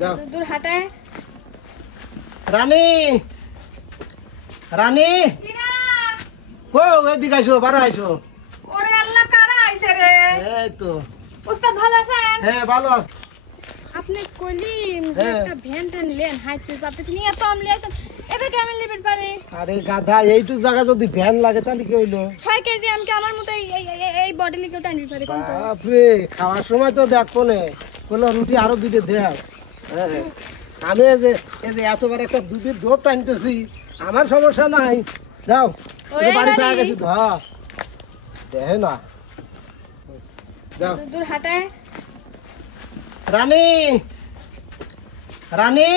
যাও দূর হাঁটায় রানী রানী কো এদিকে আইসো বাড়া আইসো ওরে আল্লাহ কারা আইছে রে এই তো উস্তাদ ভালো আছেন হ্যাঁ ভালো আছি আপনি কইলিম যে একটা ভ্যান টান লেন হাইট পিস আপনি নিয়ে তো আমলি আছেন এটা কেমন লিমিট পারে আরে গাধা এইটুক জায়গা যদি ভ্যান লাগে তাহলে কি হইলো 6 কেজি আমকে আমার মতো এই বডি লিকেও টানবি পারে কোন তো বাপরে খাওয়ার সময় তো দেখবো না কোনো রুটি আরো দুটো দেও হ্যাঁ আমি এই যে এতবার একটা দুধের ডোপ টানতেছি আমার সমস্যা নাই যাও ওই বাড়ি রানী। পেয়ে গেছি তো হ্যাঁ দেখে না যাও দূর হাঁটায় রানী রানী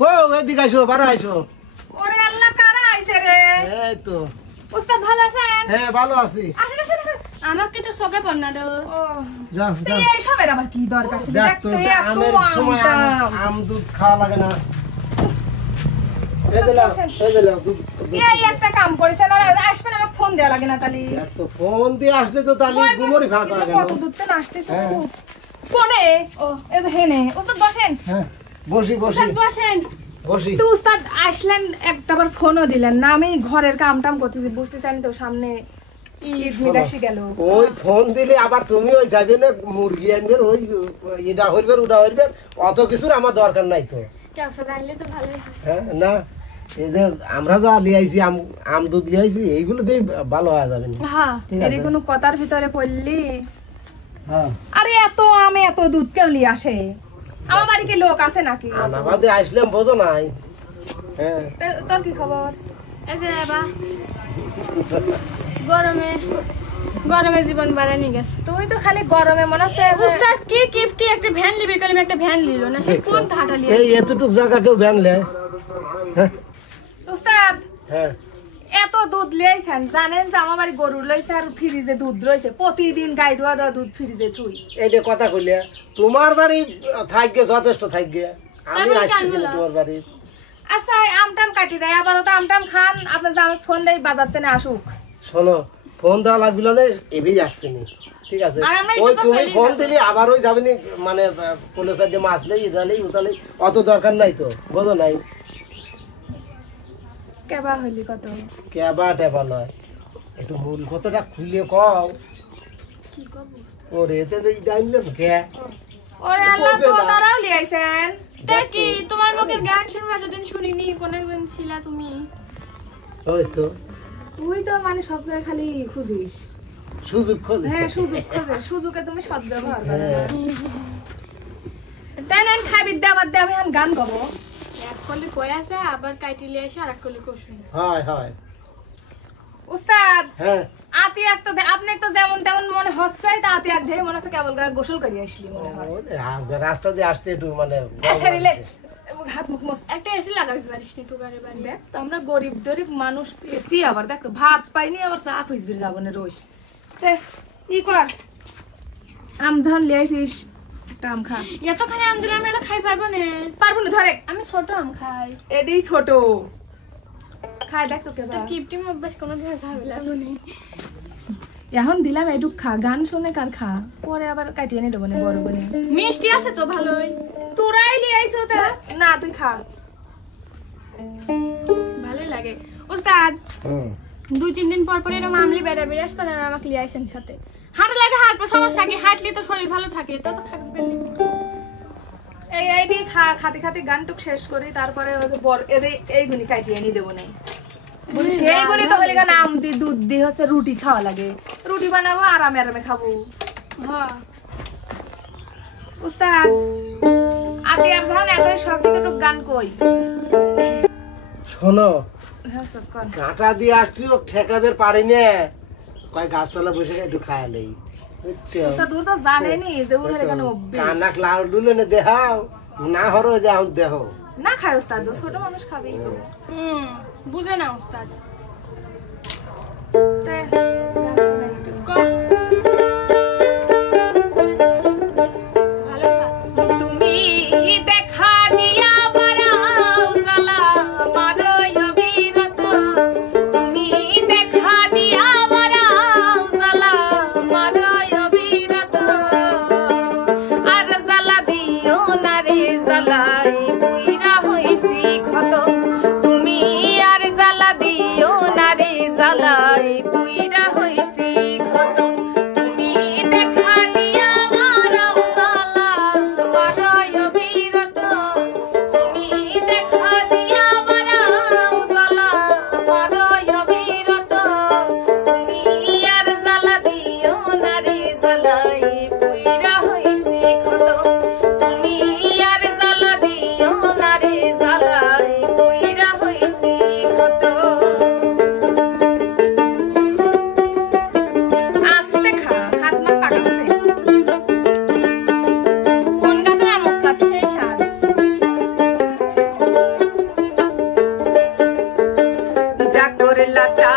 কো এদিকে আইসো বাড়া আইসো ওরে আল্লাহ কারা আইছে রে এই তো উস্তাদ ভালো আছেন হ্যাঁ ভালো আছি আসেন আসেন আসেন আমাকে তো সগে পড় না দাও ও যাও তো যাও এই সবের আবার কি দরকার ছিল দেখ দেখ তো তো এত আমের সময় আমটা আম দুধ খাওয়া লাগে না এই দিলাম দুধ এই একটা কাম করেছেন আর আসবেন আমাকে ফোন দেয়া লাগে না তালি এত ফোন দিয়ে আসলে তো তাহলে গুমরি ফাঁকা লাগে কত দূর থেকে আসতেছে হ্যাঁ। ফোনে ও এই যে হেনে উস্তাদ বসেন হ্যাঁ বসি বসি উস্তাদ বসেন বসি তো উস্তাদ আসলেন একটাবার ফোনও দিলেন না আমি ঘরের কাম টাম করতেছি বুঝতেছেন তো সামনে ঈদ মিদাসি গেল ওই ফোন দিলে আবার তুমি ওই যাবে না মুরগি আনবে ওই এটা হইবে ওটা হইবে অত কিছুর আমার দরকার নাই তো কেউ সাথে আনলে তো ভালোই হয় হ্যাঁ না এই যে আমরা যা লিয়াইছি আম দুধ লিয়াইছি এইগুলো দিয়ে ভালো হয়ে যাবে না হ্যাঁ ঠিক আছে। এর কোনো কথার ভিতরে পড়লি হ্যাঁ আরে এত আমে এত দুধ কেউ নিয়ে আসে আমার বাড়ি কি লোক আছে নাকি আমাদের আসলাম বোঝো নাই হ্যাঁ তোর কি খবর এই যে বাবা গরমে গরমে জীবন বাড়ানি গেছে তুমি তো খালি গরমে মনে হচ্ছে যে- উস্তাদ কি কিফটি একটা ভ্যান লিবি কলম একটা ভ্যান লিল না সে দেখছো? কোন হাঁটা লিয়ে এই এতটুক জায়গা কেউ ভ্যানলে হ্যাঁ উস্তাদ হ্যাঁ এত দুধ লিয়েছেন জানেন যে আমার বাড়ি গরু লইছে আর ফ্রিজে দুধ রয়েছে প্রতিদিন গাই ধোয়া দেওয়া দুধ ফ্রিজে থুই এইটা কথা কইলে তোমার বাড়ি থাকবে যথেষ্ট থাকবে আমি আমি আসতেছি জানবো না না। তোমার বাড়ি আচ্ছা আমটাম কাটি দেয় আপাতত আমটাম খান আপনার যে আমার ফোন দেয় বাজার থেকে আসুক শোনো ফোন দেওয়া লাগবে না এবেই আসবে না ঠিক আছে আর আমরা ওই একটু তুমি ফেলি ফোন না। দিলে আবার ওই যাবে নি মানে পুলিশ সাইডে মাসলেই ইদালেই উতালেই অত দরকার নাই তো বোঝো নাই কেবা হইলি কত কেবা টেবা নয় একটু মূল কথাটা খুলে কও কি কব ওরে এতে যে ডাইনলাম কে ওরে আল্লাহ বোঝে তো না। তারাও লিয়াইছেন তা কি তোমার মুখের গান শুনবো এতদিন শুনিনি কোন একদিন ছিলা তুমি ওই তো তুই তো মানে সব জায়গায় খালি খুঁজিস সুযোগ খোঁজে হ্যাঁ সুযোগ খোঁজে সুযোগে তুমি সদ্ব্যবহার করো হ্যাঁ। তাই না খাবি দেওয়ার দিয়ে আমি এখন গান গাবো এক কলি কই আছে আবার কাইটি লিয়ে আসে আর এক কলি কষুন হয় হয় উস্তাদ হ্যাঁ আতি এক তো আপনি তো যেমন তেমন মনে হচ্ছে তা আতি এক ধেয়ে মনে হচ্ছে কেবল গোসল করিয়ে আসলি মনে হয় ওই যে রাস্তা দিয়ে আসতে একটু মানে আচ্ছা রিলে হাত মুখ মোস একটা এসি লাগাবি পারিস নি টুকারে বাড়ি দেখ তো আমরা গরিব গরিব মানুষ এসি আবার দেখ তো ভাত পাইনি আবার চা খুঁজবি যাবো না রোজ তে, ই কর আম যখন লিয়াইছিস একটা আম খা এতখানি আম দিলে আমি এত খাই পারবো না পারবো না ধরে আমি ছোট আম খাই এটাই ছোট খাই দেখ তো কে তো কিপটি অভ্যাস কোনো দিন ঝামেলা নেই এখন দিলাম এটুক খা গান শুনে কার খা পরে আবার কাটিয়ে নিয়ে দেবো না বড় করে মিষ্টি আছে তো ভালোই তোরাই লিয়াইছো তা না তুই খা ভালোই লাগে উস্তাদ হুম 2-3 দিন পর পর এরকম আমলি বেড়া বেড়ে আসতে না আমাকে লিয়ে আইসেন সাথে হাঁটা লাগে হাঁটবো সমস্যা কি হাঁটলে তো শরীর ভালো থাকে তো তো থাকবে না এই এইটি খা খাতে খাতে গানটুক শেষ করি তারপরে ওই যে বড় এইগুলি কাটিয়ে নিয়ে দেবো না সেইগুলি তো হলে গান আম দি দুধ দি হচ্ছে রুটি খাওয়া লাগে রুটি বানাবো আরামে আরামে খাবো হ্যাঁ উস্তাদ আতি আর যখন এতই শখ কিন্তু গান কই শোনো হ্যাঁ সব কর কাঁটা দিয়ে আসছি ও ঠেকাবের পারি না কয় গাছতলা বসে একটু খায়ালেই বুঝছো উস্তাদ দূর তো জানেনি যে ওর হলে গান অভ্যেস কানাক লাউ লুলে দেখাও না হরো যে এখন দেহ না খায় উস্তাদ ছোট মানুষ খাবেই তো বুঝে না উস্তাদ তে, গান শোনাই একটু। ভালো কাজ তুমি দেখা দিয়া বারাও সালাম আরয় অবিরত তুমি দেখা দিয়া বারাও সালাম আরয় অবিরত আর জ্বালা দিও না করলা তা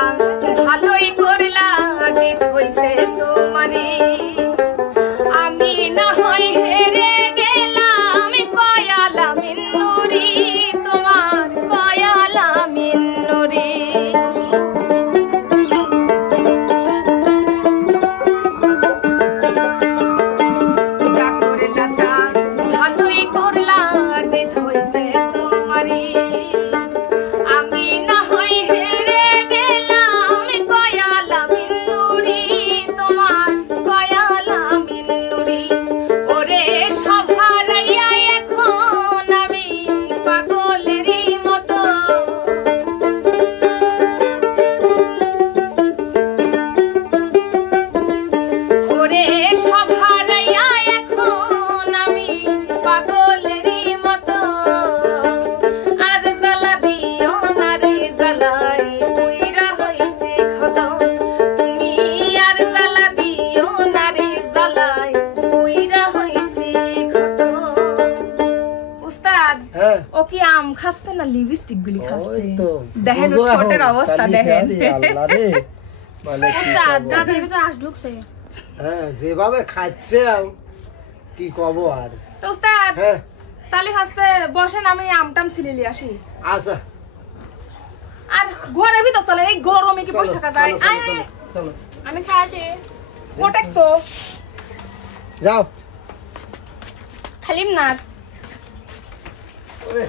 ভালোই করলা জিত হইছে তোমারে আমি না হয় হেরে গেলাম কয়ালা মিন্নুরি তোমার কয়ালা মিন্নুরি যা করলা তা ভালোই করলা জিত হইছে তোমারে আমি না হয় হেরে গেলাম কয়ালা মিন্নুরি তোমার কয়ালা মিন্নুরি ওরে সভারাইয়া এখন আমি পাগলেরই মতো ওরে সভারাইয়া এখন আমি পাগলেরই মতো আর জ্বালা দিও না রে জ্বালাই পুইরা হইছে ক্ষত তুমি আর জ্বালা দিও না রে জ্বালাই পুইরা হইছে ক্ষত উস্তাদ হ্যাঁ ও কি আম খাচ্ছে না লিপস্টিক গুলি খাচ্ছে ওই তো দেখেন ওর বুঝো এখন, ঠোঁটের অবস্থা খালি দেখেন খালি, আল্লাহ রে মানে কি উস্তাদ কব? দাঁতের ভিতরে আঁশ ঢুকছে হ্যাঁ যেভাবে খাচ্ছে কি কব আর তো উস্তাদ হ্যাঁ তাহলে হচ্ছে বসেন আমি আমটাম ছিলিলি আসি আচ্ছা আর ঘরের ভিতর চলে এই গরমে কি বসে চলো, থাকা যায় চলো, চলো, আয়, চলো, আয়, চলো আমি খাইছি ওটাই তো যাও খালিম না ওরে